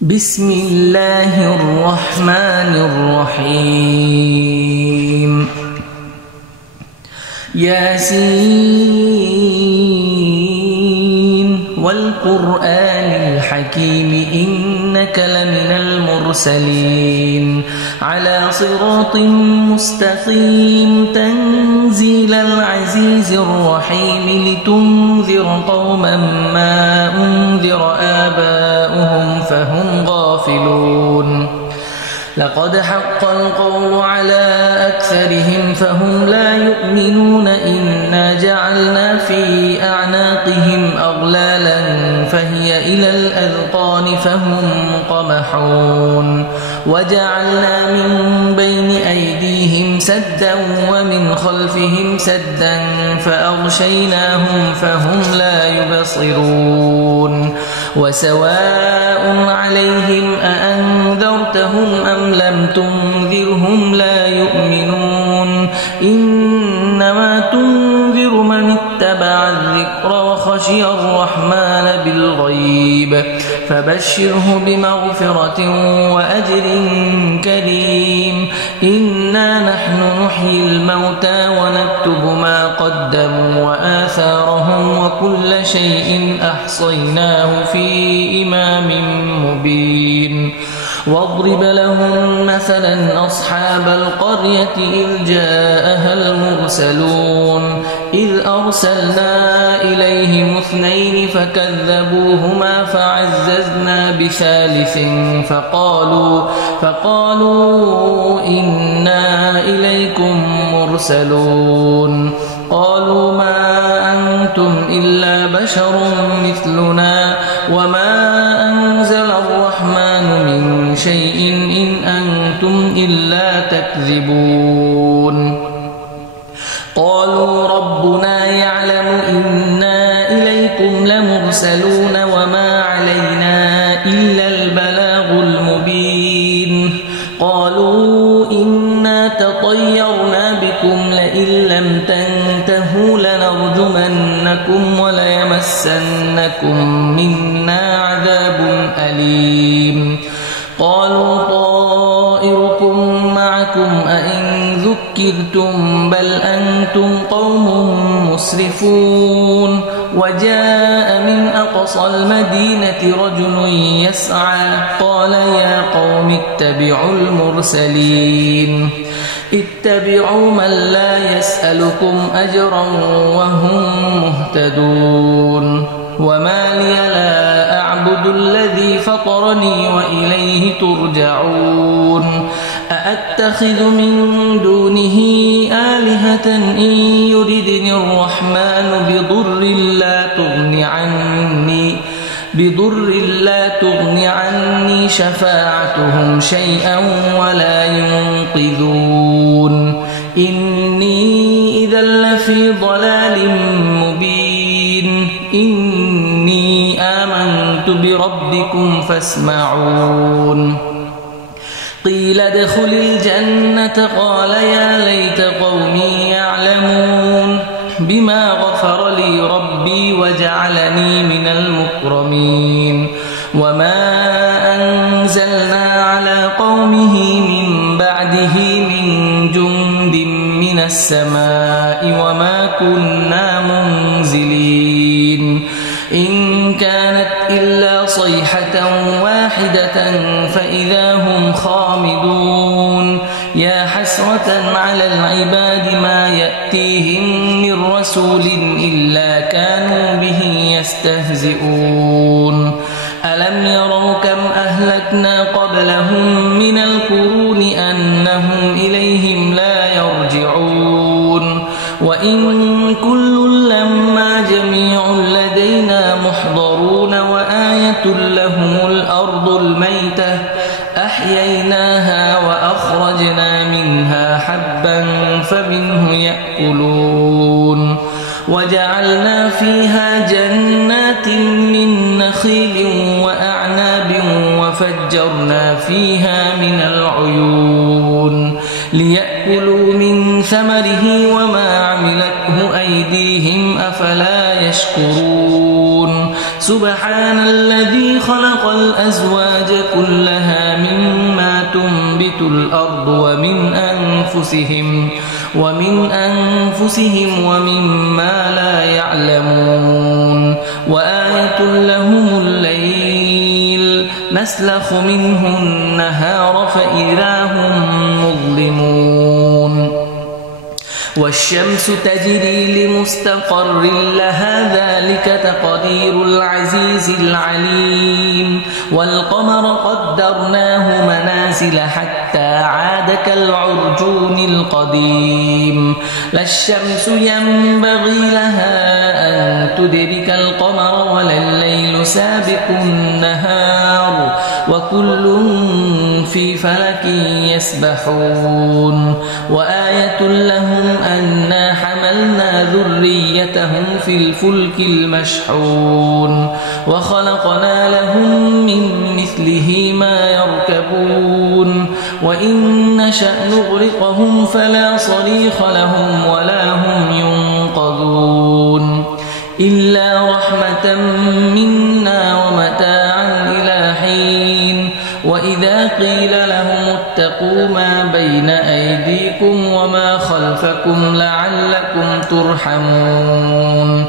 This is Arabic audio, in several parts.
بسم الله الرحمن الرحيم ياسين والقرآن الحكيم إنك لمن المرسلين على صراط مستقيم تنزيل العزيز الرحيم لتنذر قوما ما أنذر آباؤهم فهم غافلون لقد حق القول على أكثرهم فهم لا يؤمنون إنا جعلنا في أعناقهم أغلالا فهي إلى الأذقان فهم مقمحون وجعلنا من بين أيديهم سدا ومن خلفهم سدا فأغشيناهم فهم لا يبصرون وسواء عليهم أأنذرتهم أم لم تنذرهم لا يؤمنون إنما تنذر من اتبع الذكر وخشي الرحمن بالغيب فبشره بمغفرة وأجر كريم إنا نحن نحيي الموتى ونكتب ما قدموا وآثارهم وكل شيء أحصيناه في إمام مبين واضرب لهم مثلا أصحاب القرية إذ جاءها المرسلون إذ أرسلنا إليهم اثنين فكذبوهما فعززنا بثالث فقالوا إنا إليكم مرسلون قالوا ما أنتم إلا بشر مثلنا وما أنزل الرحمن من شيء إن أنتم إلا تكذبون قالوا ربنا يعلم إنا إليكم لمرسلون وما علينا إلا البلاغ المبين قالوا إنا تطيرنا بكم لئن لم تنتهوا لنرجمنكم وليمسنكم منا عذاب أليم قالوا طائركم معكم أئن ذكرتم بل أنتم قوم مسرفون وجاء من أقصى المدينة رجل يسعى قال يا قوم اتبعوا المرسلين اتبعوا من لا يسألكم أجرا وهم مهتدون وما لي لا أعبد الذي فطرني وإليه ترجعون أأتخذ من دونه آلهة إن يردني الرحمن بضر لا تغن عني شفاعتهم شيئا ولا ينقذون إني إذا لفي ضلال مبين إني آمنت بربكم فاسمعون قيل ادخل الجنة قال يا ليت قومي يعلمون بما غفر لي ربي وجعلني من المكرمين وما أنزلنا على قومه من بعده من جند من السماء وما كنا منزلين إن كانت إلا صيحة واحدة فإذا هم خامدون يا حسرة على العباد ما يأتيهم من رسول إلا كانوا به يستهزئون ألم يروا كم أهلكنا قبلهم من القرون أنهم إليهم لا يرجعون وإن كل لما جميع لدينا محضرون وآية لهم الأرض الميتة أحييناها وأخرجنا منها حبا فمنه يأكلون وجعلنا فيها جنات من نخيل وأعناب وفجرنا فيها من العيون ليأكلوا من ثمره وما عملته أيديهم أفلا يشكرون سبحان الذي خلق الأزواج كلها مما تنبت الأرض ومن أنفسهم ومما لا يعلمون وآية لهم الليل نسلخ منه النهار فإذا هم مظلمون والشمس تجري لمستقر لها ذلك تقدير العزيز العليم والقمر قدرناه منازل حتى عاد كالعرجون القديم لا الشمس ينبغي لها أن تدرك القمر ولا الليل سابق النهار وكل في فلك يسبحون وآية لهم أنا حملنا ذريتهم في الفلك المشحون وخلقنا لهم من مثله ما يركبون وإن نشأ نغرقهم فلا صريخ لهم ولا هم ينقذون إلا رحمة منا ومتاعا إلى حين وإذا قيل لهم اتقوا ما بين أيديكم وما خلفكم لعلكم ترحمون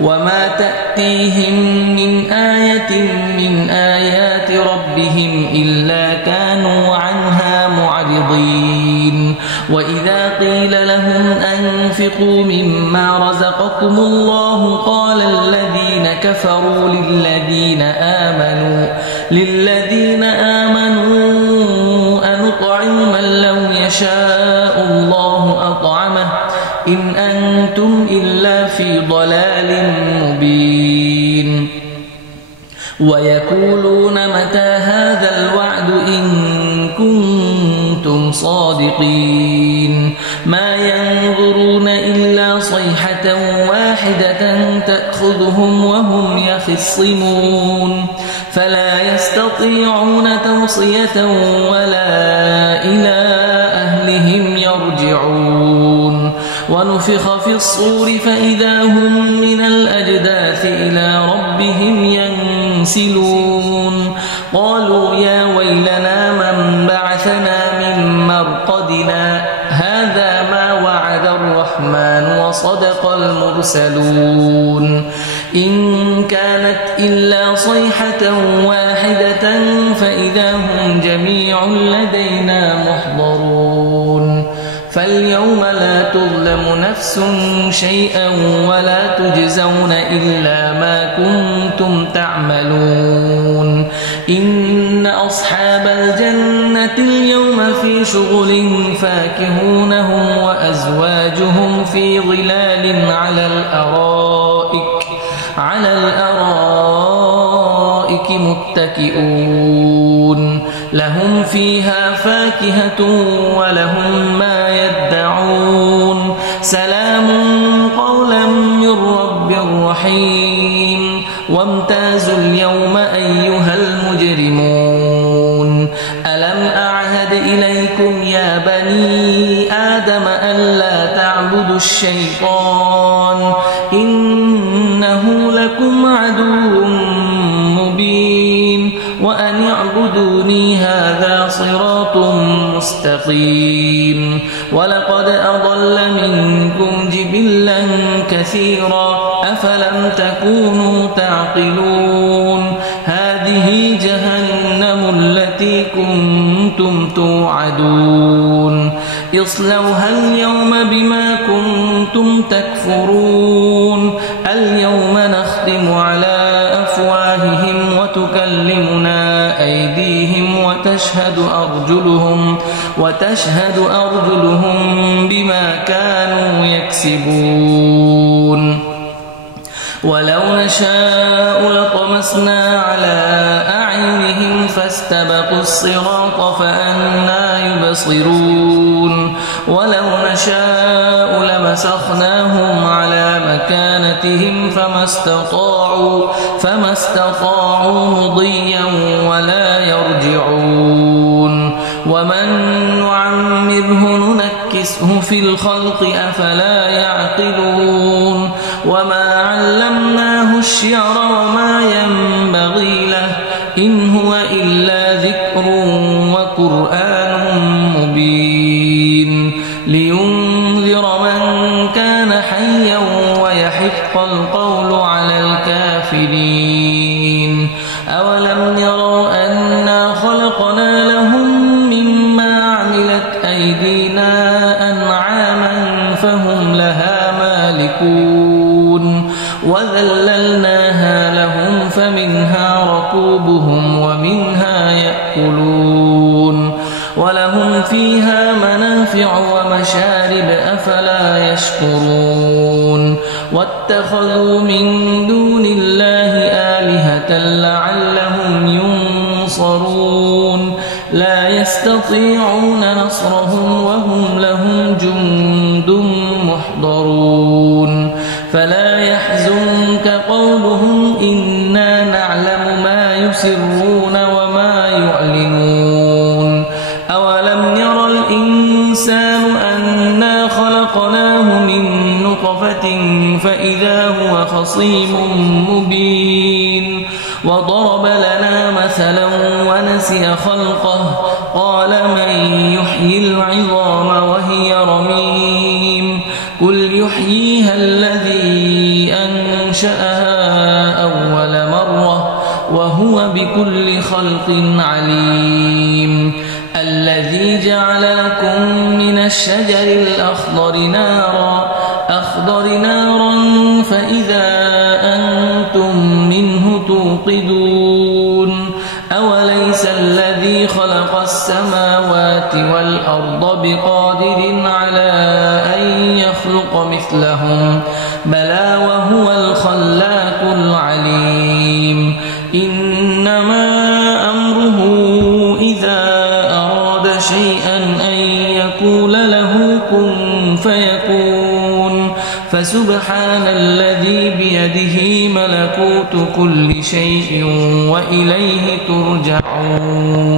وما تأتيهم من آية من آيات ربهم إلا كانوا عنها معرضين وإذا قيل لهم أنفقوا مما رزقكم الله قال الذين كفروا للذين آمنوا أنطعم من لو يشاء الله أطعمه إن أنتم إلا في ضلال مبين ويقولون متى هذا الوعد إن كنتم صادقين ما ينظرون إلا صيحة واحدة تأخذهم وهم يخصمون فلا يستطيعون توصية ولا إلى أهلهم يرجعون ونفخ في الصور فإذا هم من الأجداث إلى ربهم ينسلون قالوا يا ويلنا من بعثنا من مرقدنا هذا ما وعد الرحمن وصدق المرسلون إن كانت إلا صيحة واحدة فإذا هم جميع لدينا محضرون فاليوم لا تظلم نفس شيئا ولا تجزون إلا ما كنتم تعملون إن أصحاب الجنة اليوم في شغل فاكهون هم وأزواجهم في ظلال على الأرائك متكئون لهم فيها فاكهة ولهم ما يدعون سلام قولا من رب رحيم وامتازوا اليوم أيها المجرمون ألم أعهد إليكم يا بني آدم ألا تعبدوا الشيطان إنه لكم عدو مبين وأن اعبدوني هذا صراط مستقيم ولقد أضل منكم جبلا كثيرا أفلم تكونوا تعقلون هذه جهنم التي كنتم توعدون اصلوها اليوم بما كنتم تكفرون اليوم نختم على أفواههم وتكلمنا أيديهم وتشهد أرجلهم بما كانوا يكسبون ولو نشاء لطمسنا على أعينهم فاستبقوا الصراط فأنى يبصرون ولو نشاء لمسخناهم على مكانتهم فما استطاعوا مضيا ولا يرجعون ومن نعمره ننكسه في الخلق أفلا يعقلون وما علمناه الشعر وما ينبغي له إن هو إلا ذكر وقرآن مبين لينذر من كان حيا ويحق القول على الكافرين أولم يروا أنا خلقنا لهم مما عملت أيدينا أنعاما فهم لها مالكون وذللناها لهم فمنها ركوبهم ومنها يأكلون ولهم فيها منافع ومشارب أفلا يشكرون واتخذوا من دون الله آلهة لعلهم ينصرون لا يستطيعون نصرهم وهم لهم جند محضرون فلا يحزنك قولهم إنا نعلم ما يسرون وما يعلنون أولم ير الإنسان أنا خلقناه من نطفة فإذا هو خصيم مبين وضرب لنا مثلا ونسي خلقه قال من يحيي العظام وهي رميم قل يحييها الذي أنشأها أول مرة وهو بكل خلق عليم الذي جعل لكم من الشجر الأخضر نارا فإذا أنتم منه توقدون أوليس الذي خلق السماوات والأرض بقادر على أن يخلق مثلهم بلى وهو الخلاق العليم إنما أمره إذا أراد شيئا أن يقول له كن فيكون فسبحان الذي بيده ملكوت كل شيء وإليه ترجعون